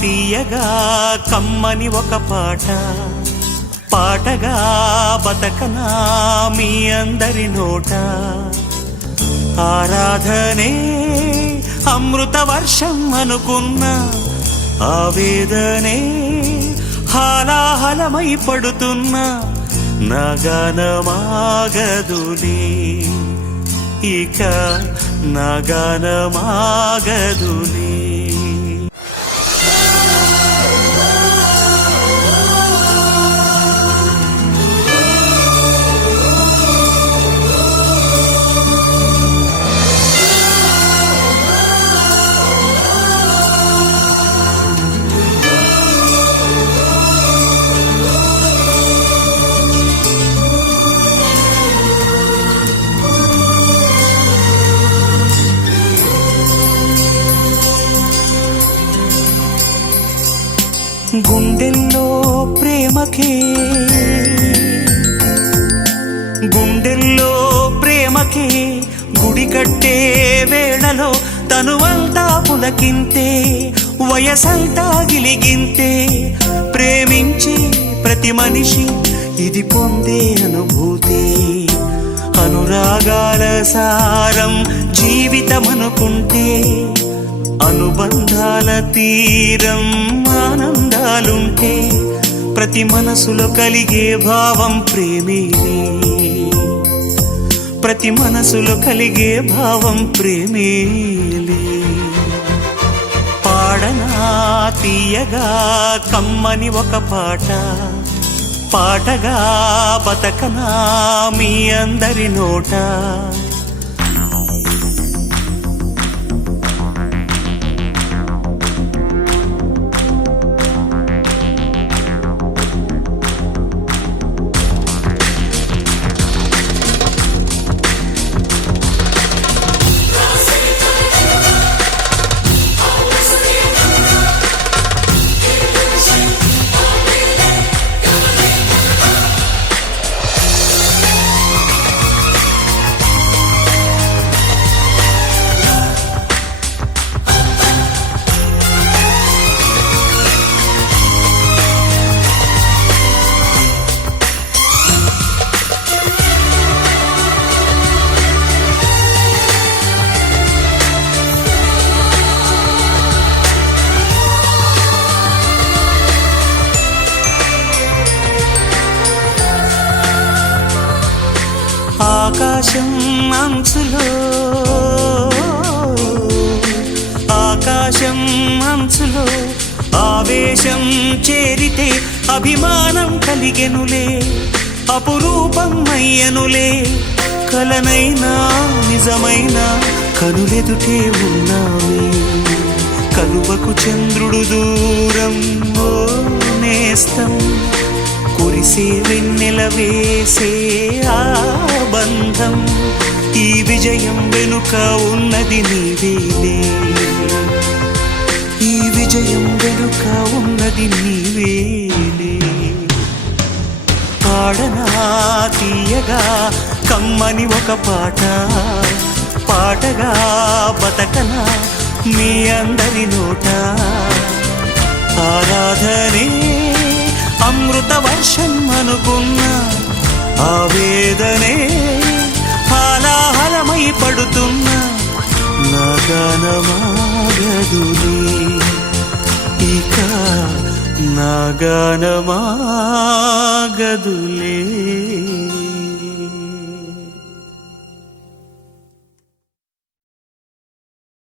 తీయగా కమ్మని ఒక పాట పాటగా బతకనా మీ అందరి నోట ఆరాధనే అమృత వర్షం అనుకున్న ఆవేదనే హాలాహలమై పడుతున్న నగనమాగదులే ఇక నగనమాగదులే గుండెల్లో ప్రేమకే గుడి కట్టే వేళలో తనువంతా పులకింతే వయసంతా గిలిగింతే ప్రేమించే ప్రతి మనిషి ఇది పొందే అనుభూతి అనురాగాల సారం జీవితమనుకుంటే అనుబంధాల తీరం ఆనందాలుంటే ప్రతి మనసులో కలిగే భావం ప్రేమేలే ప్రతి మనసులో కలిగే భావం ప్రేమేలే పాడనా తీయగా కమ్మని ఒక పాట పాటగా బతకనా మీ అందరి నోట ఆకాశం అంచులో ఆవేశం చేరితే అభిమానం కలిగెనులే అపురూపం అయ్యనులే కలనైనా నిజమైన కనులెదుటే ఉన్నావే కలువకు చంద్రుడు దూరం ఓ నేస్తం కురిసే వెన్నెల వేసే ఆ బంధం ఈ విజయం వెనుక ఉన్నది నీవేలే ఈ విజయం వెనుక ఉన్నది నీవేలే పాడనా తీయగా కమ్మని ఒక పాట పాటగా బతకనా మీ అందరి నోట ఆరాధనే అమృత వర్షం అనుకున్న ఆవేదనే హాలాహలమై పడుతున్న నగనమాగదులే ఇక నగనమాగదులే